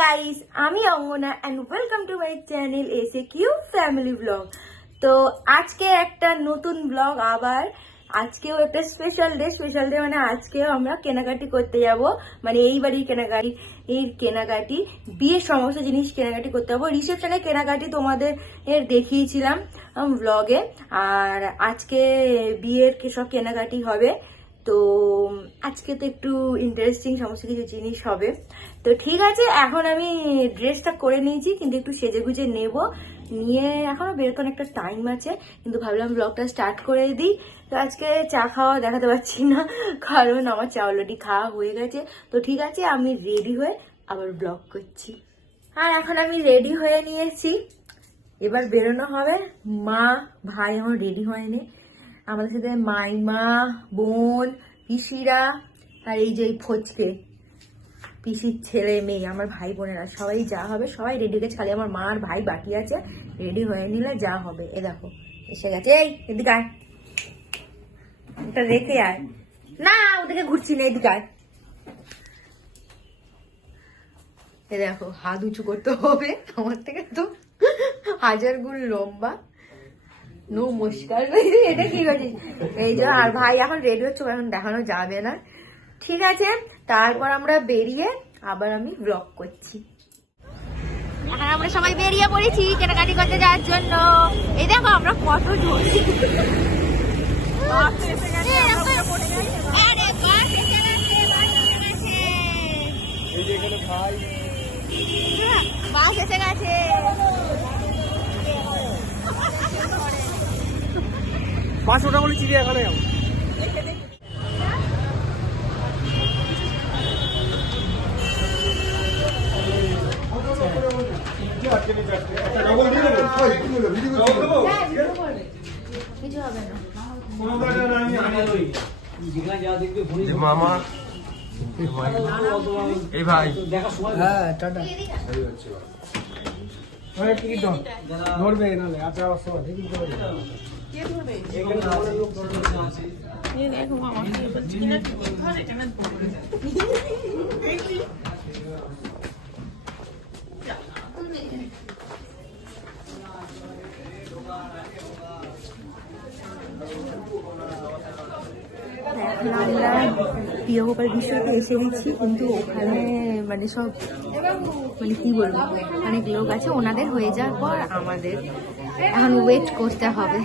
Guys আমি Angana and welcome to my channel S Q family vlog তো আজকে একটা নতুন ব্লগ আবার। আজকেও একটা স্পেশাল ডে স্পেশাল ডে মানে আজকেও আমরা কেনাকাটি করতে যাব। মানে এই বাড়ির কেনাকাটি এই কেনাকাটি, বিয়ের সমস্ত জিনিস কেনাকাটি করতে যাব। রিসেপশনে কেনাকাটি তোমাদের এর দেখিয়েছিলাম ব্লগে আর আজকে বিয়ের সব কেনাকাটি হবে? তো আজকে তো একটু ইন্টারেস্টিং সমস্ত কিছু জিনিস হবে। তো ঠিক আছে, এখন আমি ড্রেসটা করে নিয়েছি, কিন্তু একটু সেজে গুজে নেব। নিয়ে এখনও বেরোতে অনেকটা টাইম আছে, কিন্তু ভাবলাম ব্লগটা স্টার্ট করে দিই। তো আজকে চা খাওয়া দেখাতে পারছি না, কারণ আমার চা অলরেডি খাওয়া হয়ে গেছে। তো ঠিক আছে, আমি রেডি হয়ে আবার ব্লগ করছি। আর এখন আমি রেডি হয়ে নিয়েছি। এবার বেরোনো হবে। মা, ভাই আমার রেডি হয়নি। আমাদের সাথে মাইমা, বোন, পিসিরা, আর এই যে ফচকে, পিসির ছেলে, মেয়ে, আমার ভাই বোনেরা, সবাই যা হবে, সবাই রেডি হয়ে খালি আমার মা আর ভাই বাকি আছে রেডি হয়ে নিলে যা হবে। এ দেখো, এসে গেছে। এই, এদিকে আয়। এটা রেখে আয়। না, ওদিকে ঘুরছি না, এদিকে আয়। এ দেখো, হাত উঁচু করতে হবে। আমার থেকে তো হাজার গুণ লম্বা। নমস্কার এটা কি করছিস এই যে আর ভাই এখন রেডি হচ্ছে এখন দেখানো যাবে না। ঠিক আছে তারপর আমরা বেরিয়ে আবার আমি ব্লগ করছি। এখন আমরা সবাই বেরিয়ে পড়েছি কেনাকাটি করতে যাওয়ার জন্য। এই দেখো আমরা কত আরে বাস এসে গেছে, বাস এসে গেছে। বাস এসে গেছে পাঁচ ওটা বলে চিড়িয়াখানায় যাব। কিছু না মামা। এই ভাই। হ্যাঁ টাটা। টিকিট ধরবে নাহলে আচ্ছা টিকিট ধরবে এখানে আমরা প্রিয় গোপাল এসে গেছি কিন্তু ওখানে মানে সব মানে কি বলব? অনেক লোক আছে, ওনাদের হয়ে যাওয়ার পর আমাদের এখন ওয়েট করতে হবে।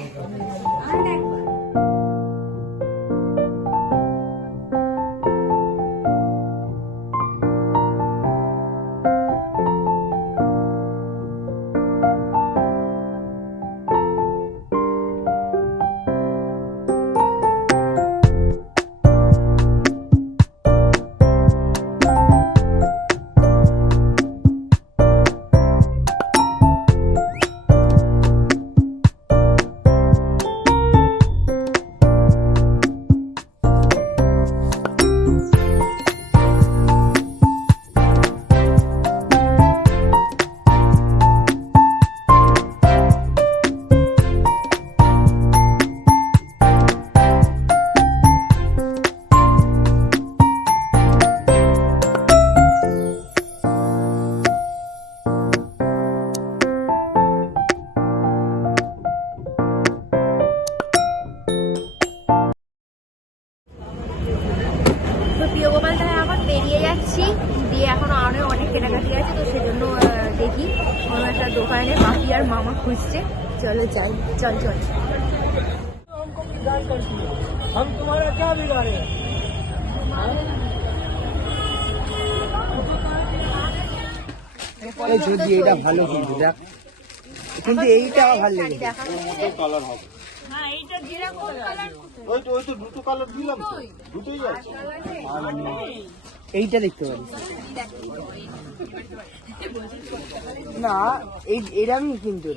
দোকানে মাটি আর মামা খুঁজছে চলো যাই চল চল हम तुम्हारा क्या बिगाड़े এই যদি এটা ভালো কিন্তু দেখ কিন্তু এইটা আমার ভালো লেগেছে দেখা এইটা দেখতে পারি। না, এই এরকমই কিন্তু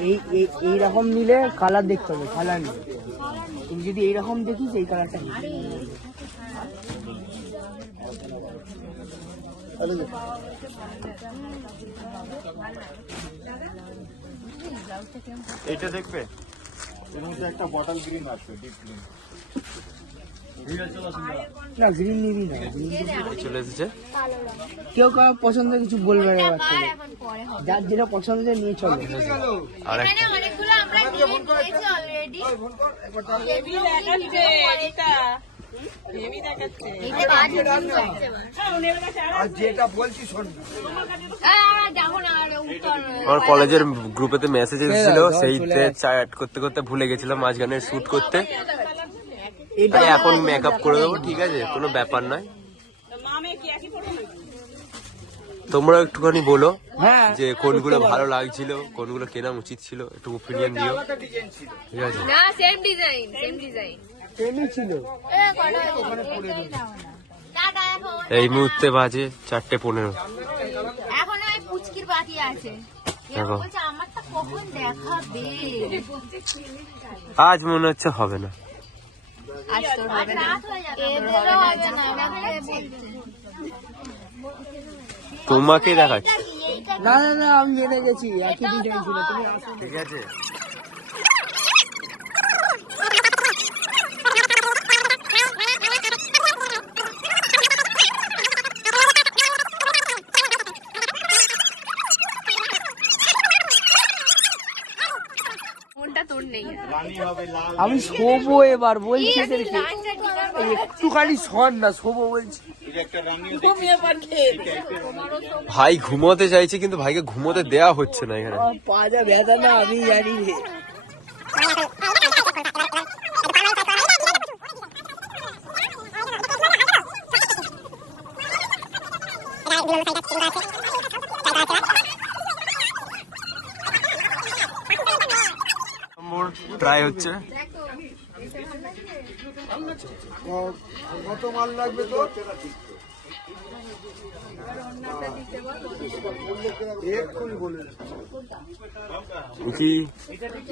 এই, এই- এইরকম নিলে কালার দেখতে হবে কালার নেই তুমি যদি এইরকম দেখিস, এই কালারটা এটা দেখবে? এর মধ্যে একটা বটল গ্রিন আছে ডিপ গ্রিন না গ্রিন নিবি না চলে এসেছে। কেউ কারও পছন্দ কিছু বলবে না যার যেটা পছন্দ নিয়ে চলো। আর একটা অনেকগুলো আমরা নিয়ে নিয়েছি অলরেডি আর যেটা বলছি শোন আমার কলেজের গ্রুপেতে মেসেজ এসেছিল ধর, চলে সেইতে। চ্যাট করতে করতে ভুলে গেছিলাম মাঝখানে শুট করতে। তাই এখন মেকআপ করে দেবো ঠিক আছে কোনো ব্যাপার নয়। তোমরা একটুখানি বলো হ্যাঁ যে কোনগুলো ভালো লাগছিল কোনগুলো কেনা উচিত ছিল একটু ওপিনিয়ন দিও। ঠিক আছে। না সেম ডিজাইন সেম ডিজাইন এমনি ছিল? এই মুহূর্তে বাজে চারটে পনেরো। এখন ওই পুচকির বাকি আছে। এরা দেখো। বলছে আমারটা কখন দেখাবে? আজ মনে হচ্ছে হবে না। আজ তোর হবে না। এদেরও হবে না তোমাকে দেখাচ্ছি। না না না আমি জেনে গেছি একই ডিজাইন ছিল তুমি আসো। ঠিক আছে। কোনটা তোর নেই। রানী হবে লাল। আমি শোবো এবার বলছি একটুখানি শোন না শোবো বলছি। ভাই ঘুমোতে চাইছে কিন্তু ভাইকে ঘুমোতে দেয়া হচ্ছে না এখানে। ব্যথা না আমি জানি রে। ট্রাই হচ্ছে। কত মাল লাগবে তো কি?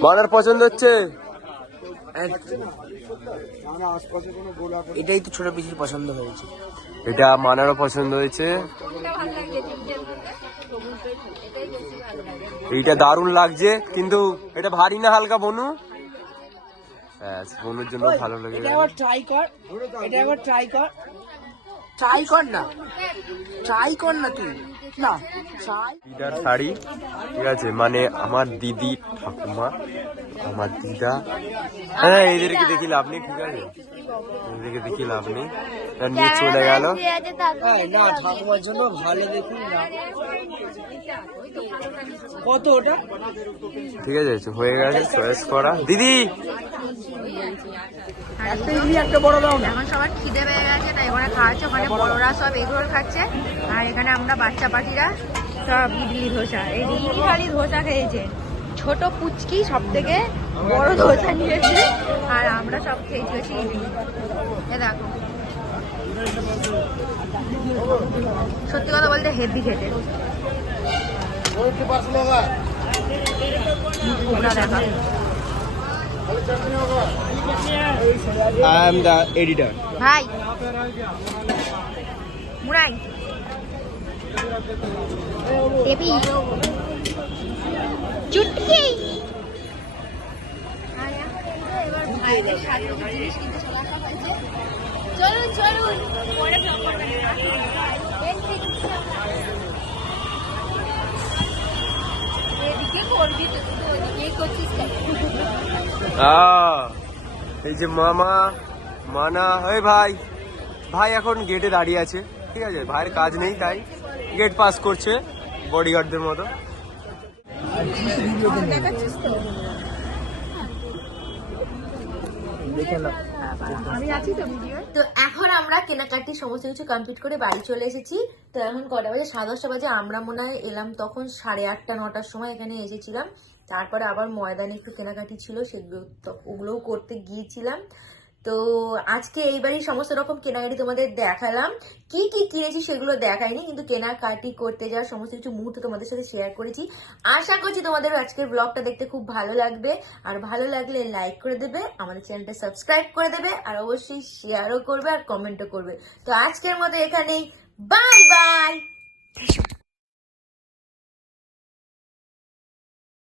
মানার পছন্দ হচ্ছে? এটাই তো ছোট পিসির পছন্দ হয়েছে। এটা মানারও পছন্দ হয়েছে। এইটা দারুণ লাগছে কিন্তু এটা ভারী না হালকা বনু? হ্যাঁ বনুর জন্য ভালো লেগে। এটা একবার ট্রাই কর এটা একবার ট্রাই কর। ট্রাই কর না। ট্রাই কর না তুই। না দিদার শাড়ি, ঠিক আছে? মানে আমার দিদি ঠাকুমা, আমার দিদা হ্যাঁ এদেরকে দেখি লাভ নেই, ঠিক আছে? এদেরকে দেখি লাভ নেই। নিয়ে চলে গেল। না ঠাকুমার জন্য ভালো দেখুন কত ওটা? ঠিক আছে হয়ে গেছে চয়েস করা। দিদি! একটা বড় দাও এখন সবার খিদে পেয়ে গেছে তাই ওখানে খাওয়াচ্ছে ওখানে বড়রা সব খাচ্ছে আর এখানে আমরা বাচ্চা পাখিরা সব ইডলি ধোসা। এই ইডলি খালি ধোসা খেয়েছে। ছোট পুচকি সব থেকে বড় ধোসা নিয়েছে আর আমরা সব খেয়েছি হচ্ছে ইডলি। দেখো। সত্যি কথা বলতে হেভি খেতে। চুটকি। ভাইদের সাথে জিনিস কিনতে চলুন চলুন। পরে? এই যে মামা মানা ওই ভাই ভাই এখন গেটে দাঁড়িয়ে আছে ঠিক আছে? ভাইয়ের কাজ নেই তাই গেট পাস করছে বডিগার্ডদের মতো। দেখে নাও তো এখন আমরা কেনাকাটি সমস্ত কিছু কমপ্লিট করে বাড়ি চলে এসেছি। তো এখন কটা বাজে? সাড়ে দশটা বাজে। আমরা মনে হয় এলাম তখন সাড়ে আটটা, নটার সময় এখানে এসেছিলাম। তারপরে আবার ময়দানে একটু কেনাকাটি ছিল, সেগুলো তো ওগুলোও করতে গিয়েছিলাম। তো আজকে এইবারই সমস্ত রকম কেনাকাটি তোমাদের দেখালাম। কি কি কিনেছি সেগুলো দেখাইনি, কিন্তু কেনাকাটি করতে যাওয়ার সমস্ত কিছু মুহূর্ত তোমাদের সাথে শেয়ার করেছি। আশা করছি তোমাদের আজকের ব্লগটা দেখতে খুব ভালো লাগবে। আর ভালো লাগলে লাইক করে দেবে, আমাদের চ্যানেলটা সাবস্ক্রাইব করে দেবে, আর অবশ্যই শেয়ারও করবে আর কমেন্টও করবে। তো আজকের মতো এখানেই বাই বাই